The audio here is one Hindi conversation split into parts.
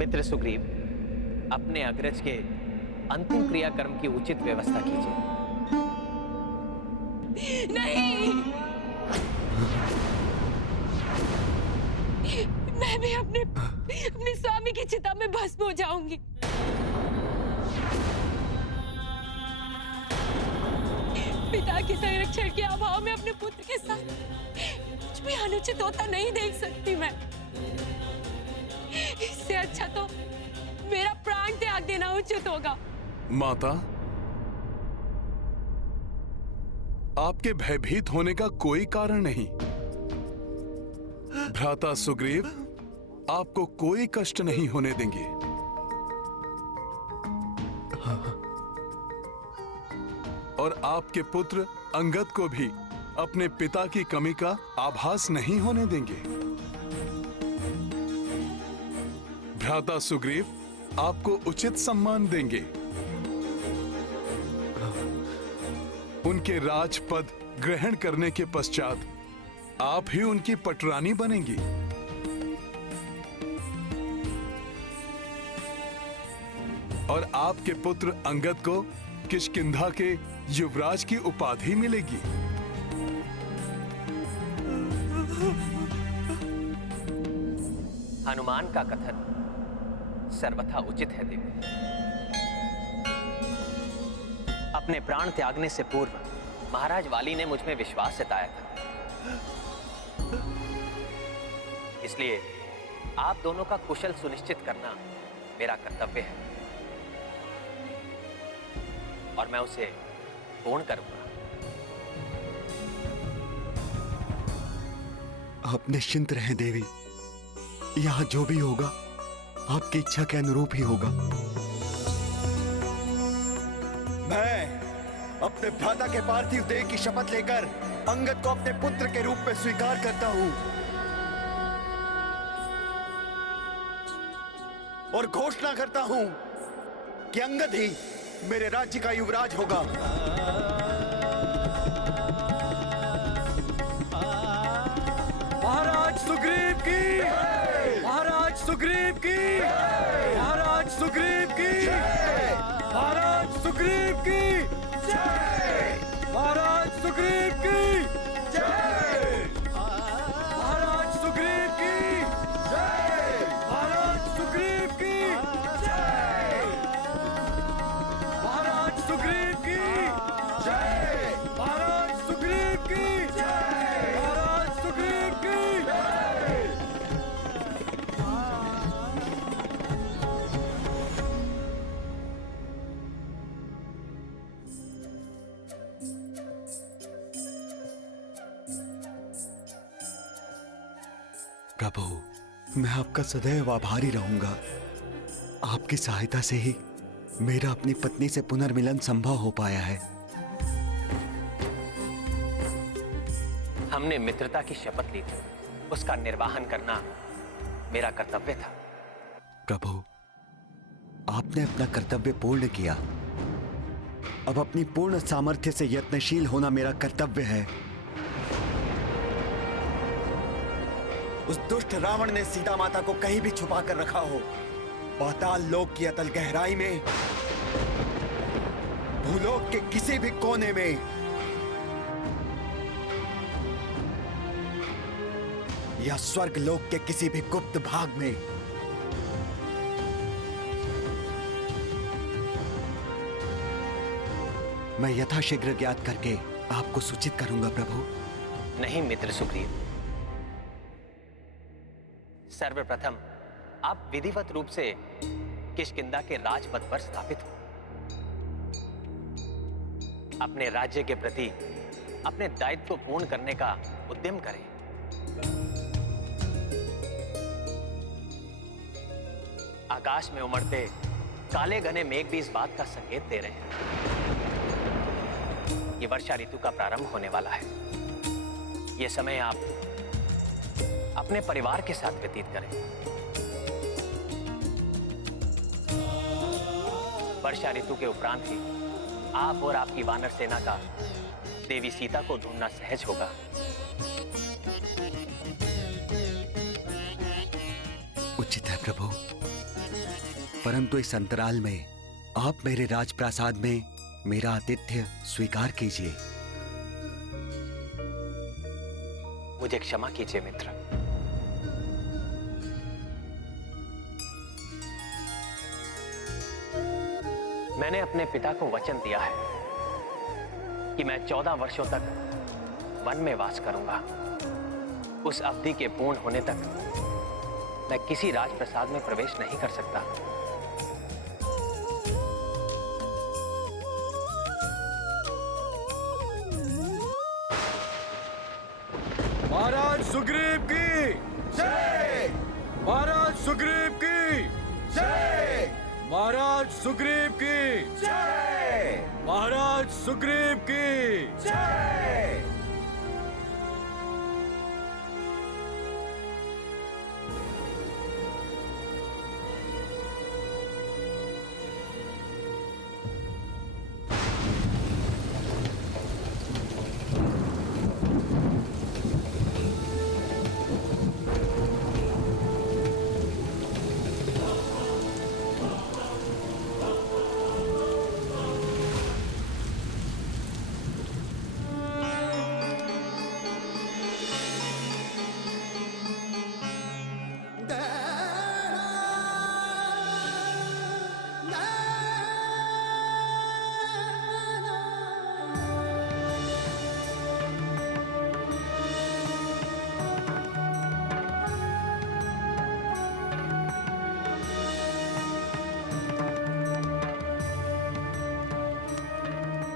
मित्र सुग्रीव, अपने अग्रज के अंतिम क्रियाकर्म की उचित व्यवस्था कीजिए। नहीं, मैं भी अपने स्वामी की चिता में भस्म हो जाऊंगी। पिता के संरक्षण के अभाव में अपने पुत्र के साथ कुछ भी अनुचित होता नहीं देख सकती मैं। इससे अच्छा तो मेरा प्राण त्याग देना उचित होगा। माता, आपके भयभीत होने का कोई कारण नहीं। भ्राता सुग्रीव आपको कोई कष्ट नहीं होने देंगे। और आपके पुत्र अंगद को भी अपने पिता की कमी का आभास नहीं होने देंगे। भ्राता सुग्रीव आपको उचित सम्मान देंगे। उनके राजपद ग्रहण करने के पश्चात आप ही उनकी पटरानी बनेंगी। और आपके पुत्र अंगद को किष्किंधा के युवराज की उपाधि मिलेगी। हनुमान का कथन सर्वथा उचित है देवी। अपने प्राण त्यागने से पूर्व महाराज वाली ने मुझ में विश्वास जताया था, इसलिए आप दोनों का कुशल सुनिश्चित करना मेरा कर्तव्य है और मैं उसे पूर्ण करूंगा। आप निश्चिंत रहें देवी, यहां जो भी होगा आपकी इच्छा के अनुरूप ही होगा। मैं अपने भ्राता के पार्थिव देह की शपथ लेकर अंगद को अपने पुत्र के रूप में स्वीकार करता हूं और घोषणा करता हूं कि अंगद ही मेरे राज्य का युवराज होगा। महाराज सुग्रीव की, महाराज सुग्रीव की, महाराज सुग्रीव की, महाराज सुग्रीव की, महाराज सुग्रीव की, महाराज सुग्रीव की, महाराज सुग्रीव की, महाराज सुग्रीव की, महाराज सुग्रीव की, महाराज सुग्रीव की। प्रभु, मैं आपका सदैव आभारी रहूंगा। आपकी सहायता से ही मेरा अपनी पत्नी से पुनर्मिलन संभव हो पाया है। हमने मित्रता की शपथ ली थी, उसका निर्वाहन करना मेरा कर्तव्य था। प्रभु, आपने अपना कर्तव्य पूर्ण किया। अब अपनी पूर्ण सामर्थ्य से यत्नशील होना मेरा कर्तव्य है। उस दुष्ट रावण ने सीता माता को कहीं भी छुपा कर रखा हो, पाताल लोक की अतल गहराई में, भूलोक के किसी भी कोने में, या स्वर्ग लोक के किसी भी गुप्त भाग में। मैं यथाशीघ्र ज्ञात करके आपको सूचित करूंगा प्रभु। नहीं मित्र सुग्रीव, सर्वप्रथम आप विधिवत रूप से किष्किंधा के राजपद पर स्थापित हो। अपने राज्य के प्रति अपने दायित्व को पूर्ण करने का उद्यम करें। आकाश में उमड़ते काले घने मेघ भी इस बात का संकेत दे रहे हैं। ये वर्षा ऋतु का प्रारंभ होने वाला है। ये समय आप अपने परिवार के साथ व्यतीत करें। वर्षा ऋतु के उपरांत ही आप और आपकी वानर सेना का देवी सीता को ढूंढना सहज होगा। उचित है प्रभु। परंतु इस अंतराल में आप मेरे राजप्रासाद में मेरा आतिथ्य स्वीकार कीजिए। मुझे क्षमा कीजिए मित्र। मैंने अपने पिता को वचन दिया है कि मैं 14 वर्षों तक वन में वास करूंगा। उस अवधि के पूर्ण होने तक मैं किसी राजप्रसाद में प्रवेश नहीं कर सकता। महाराज सुग्रीव की जय। महाराज सुग्रीव की जय। महाराज सुग्रीव की जय। महाराज सुग्रीव की जय।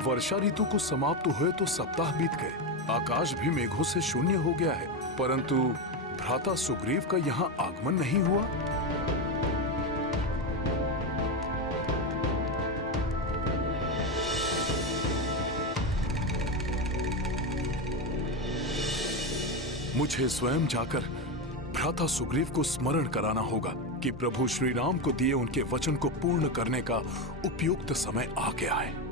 वर्षा ऋतु को समाप्त हुए तो सप्ताह बीत गए। आकाश भी मेघों से शून्य हो गया है, परंतु भ्राता सुग्रीव का यहाँ आगमन नहीं हुआ। मुझे स्वयं जाकर भ्राता सुग्रीव को स्मरण कराना होगा कि प्रभु श्री राम को दिए उनके वचन को पूर्ण करने का उपयुक्त समय आ गया है।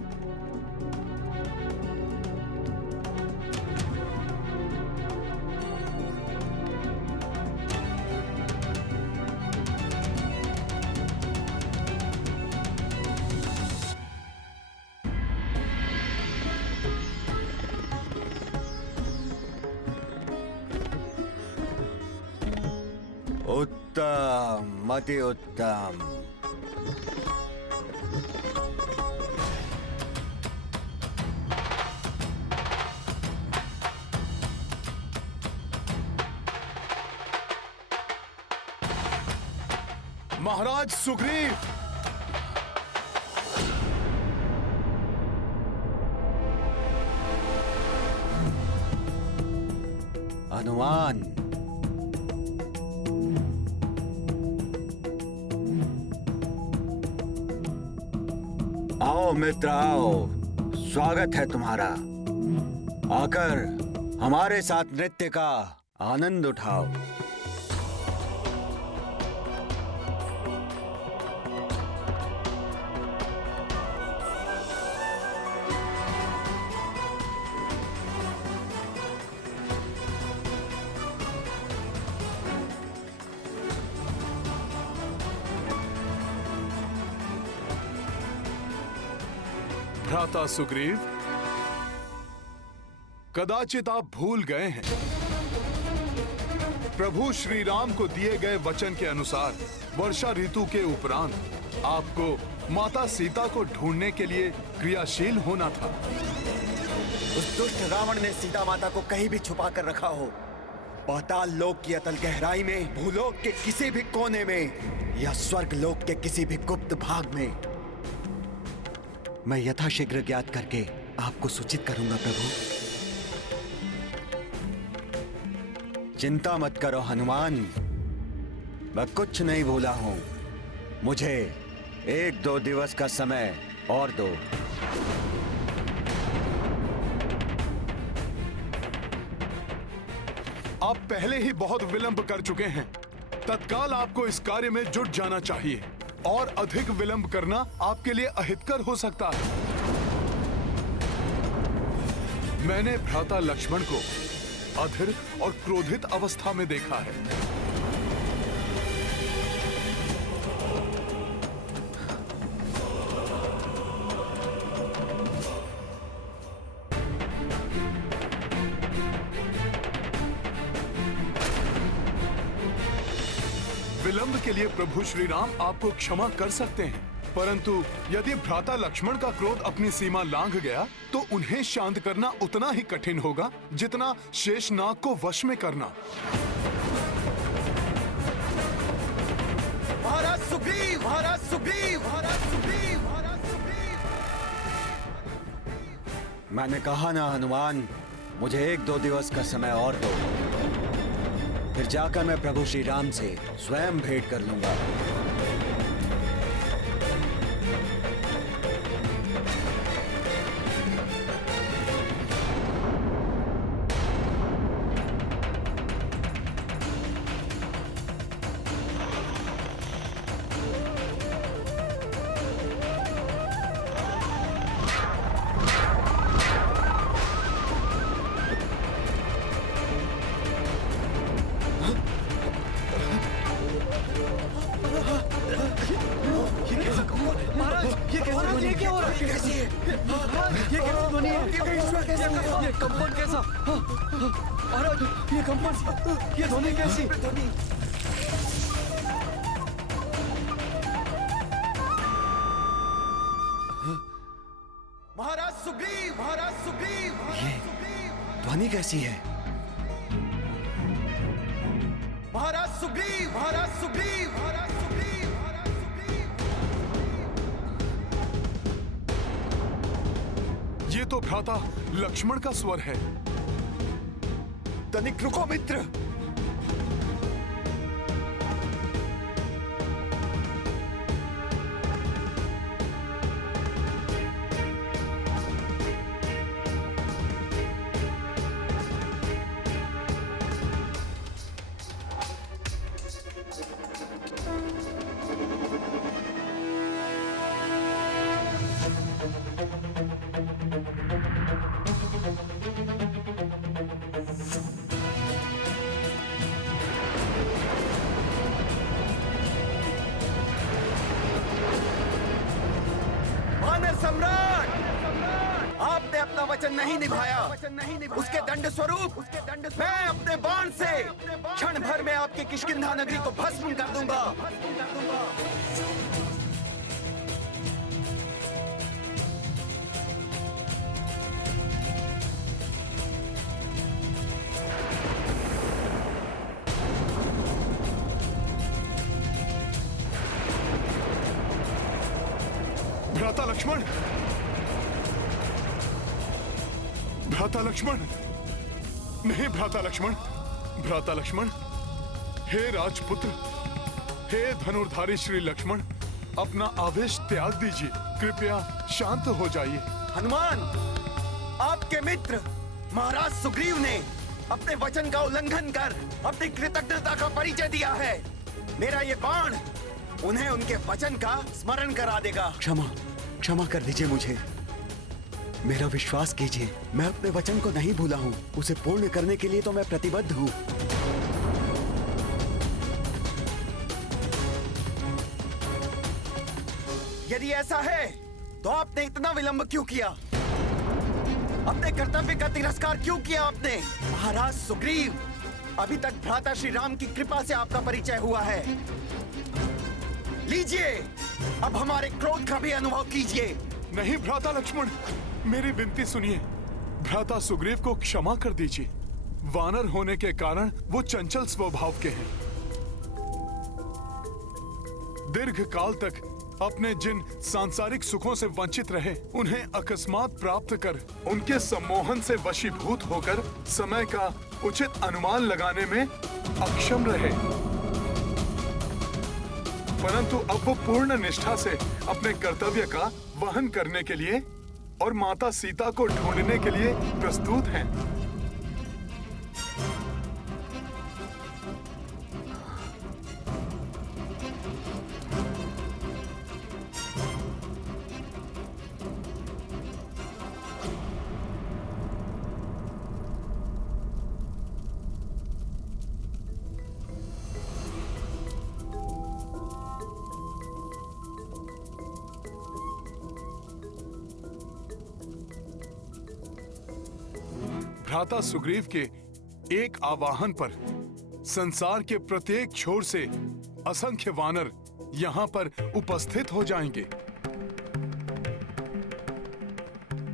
उत्तम, अति उत्तम। महाराज सुग्रीव, हनुमान, आओ मित्र आओ, स्वागत है तुम्हारा। आकर हमारे साथ नृत्य का आनंद उठाओ। भ्राता सुग्रीव, कदाचित आप भूल गए हैं, प्रभु श्री राम को दिए गए वचन के अनुसार वर्षा ऋतु के उपरांत आपको माता सीता को ढूंढने के लिए क्रियाशील होना था। उस दुष्ट रावण ने सीता माता को कहीं भी छुपा कर रखा हो, पाताल लोक की अतल गहराई में, भूलोक के किसी भी कोने में या स्वर्ग लोक के किसी भी गुप्त भाग में। मैं यथाशीघ्र ज्ञात करके आपको सूचित करूंगा प्रभु। चिंता मत करो हनुमान, मैं कुछ नहीं भूला हूं। मुझे 1-2 दिवस का समय और दो। आप पहले ही बहुत विलंब कर चुके हैं। तत्काल आपको इस कार्य में जुट जाना चाहिए, और अधिक विलंब करना आपके लिए अहितकर हो सकता है। मैंने भ्राता लक्ष्मण को अधीर और क्रोधित अवस्था में देखा है। विलंब के लिए प्रभु श्री राम आपको क्षमा कर सकते हैं, परंतु यदि भ्राता लक्ष्मण का क्रोध अपनी सीमा लांघ गया तो उन्हें शांत करना उतना ही कठिन होगा जितना शेषनाग को वश में करना। महाराज सुग्रीव, महाराज सुग्रीव, महाराज सुग्रीव, महाराज सुग्रीव। मैंने कहा ना हनुमान, मुझे 1-2 दिवस का समय और दो, फिर जाकर मैं प्रभु श्री राम से स्वयं भेंट कर लूंगा। महाराज सुग्रीव, महाराज सुग्रीव, महाराज सुग्रीव। ध्वनि कैसी है? महाराज सुग्रीव, महाराज सुग्रीव, महाराज सुग्रीव, महाराज सुग्रीव। ये तो भ्राता लक्ष्मण का स्वर है। तनिक रुको मित्र। सम्राट, आपने अपना वचन नहीं निभाया। उसके दंड स्वरूप मैं अपने बाण से क्षण भर में आपकी किष्किंधा नगरी को भस्म कर दूंगा। भ्राता लक्ष्मण, भ्राता लक्ष्मण, नहीं भ्राता लक्ष्मण, भ्राता लक्ष्मण, हे राजपुत्र, हे धनुर्धारी श्री लक्ष्मण, अपना आवेश त्याग दीजिए, कृपया शांत हो जाइए। हनुमान, आपके मित्र महाराज सुग्रीव ने अपने वचन का उल्लंघन कर अपनी कृतज्ञता का परिचय दिया है। मेरा ये बाण उन्हें उनके वचन का स्मरण करा देगा। क्षमा कर दीजिए मुझे। मेरा विश्वास कीजिए, मैं अपने वचन को नहीं भूला हूँ। उसे पूर्ण करने के लिए तो मैं प्रतिबद्ध हूँ। यदि ऐसा है तो आपने इतना विलंब क्यों किया? अपने कर्तव्य का तिरस्कार क्यों किया आपने? महाराज सुग्रीव, अभी तक भ्राता श्री राम की कृपा से आपका परिचय हुआ है। लीजिए, अब हमारे क्रोध का भी अनुभव कीजिए। नहीं भ्राता लक्ष्मण, मेरी विनती सुनिए। भ्राता सुग्रीव को क्षमा कर दीजिए। वानर होने के कारण वो चंचल स्वभाव के हैं। दीर्घ काल तक अपने जिन सांसारिक सुखों से वंचित रहे, उन्हें अकस्मात प्राप्त कर उनके सम्मोहन से वशीभूत होकर समय का उचित अनुमान लगाने में अक्षम रहे। परंतु अब वो पूर्ण निष्ठा से अपने कर्तव्य का वहन करने के लिए और माता सीता को ढूंढने के लिए प्रस्तुत हैं। भ्राता सुग्रीव के एक आवाहन पर संसार के प्रत्येक छोर से असंख्य वानर यहाँ पर उपस्थित हो जाएंगे।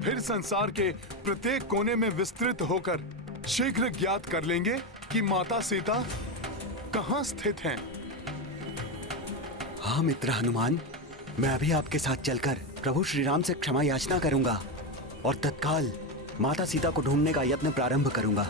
फिर संसार के प्रत्येक कोने में विस्तृत होकर शीघ्र ज्ञात कर लेंगे कि माता सीता कहाँ स्थित हैं। हाँ मित्र हनुमान, मैं अभी आपके साथ चलकर प्रभु श्री राम से क्षमा याचना करूंगा और तत्काल माता सीता को ढूंढने का यत्न प्रारंभ करूंगा।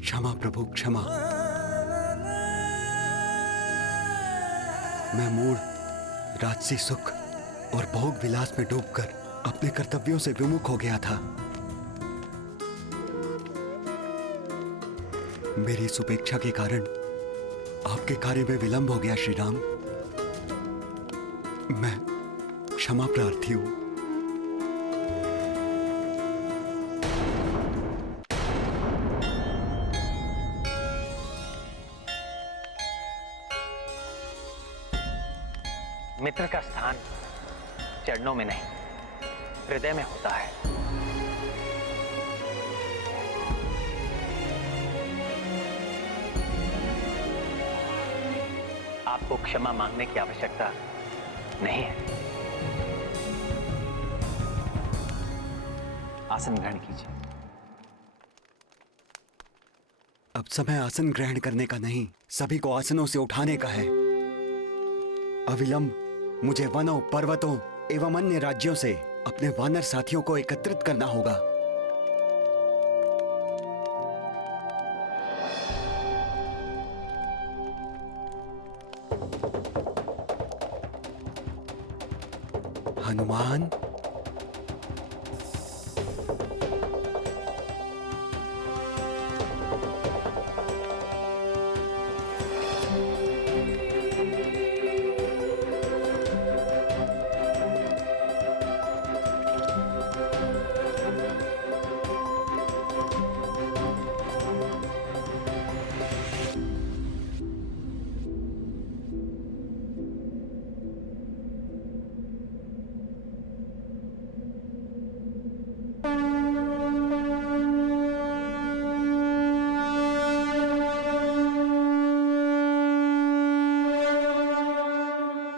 क्षमा प्रभु क्षमा। मैं मूढ़ राजसी सुख और भोग विलास में डूबकर अपने कर्तव्यों से विमुख हो गया था। मेरी इस उपेक्षा के कारण आपके कार्य में विलंब हो गया श्री राम। मैं क्षमा प्रार्थी हूं। मित्र का स्थान चरणों में नहीं, हृदय में होता है। आपको क्षमा मांगने की आवश्यकता नहीं है। आसन ग्रहण कीजिए। अब समय आसन ग्रहण करने का नहीं, सभी को आसनों से उठाने का है। अविलंब मुझे वनों, पर्वतों एवं अन्य राज्यों से अपने वानर साथियों को एकत्रित करना होगा। हनुमान,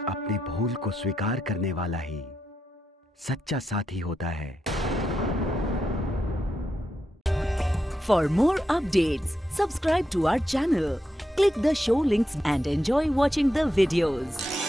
अपनी भूल को स्वीकार करने वाला ही सच्चा साथी होता है। For more updates, subscribe to our channel, click the show links and enjoy watching the videos.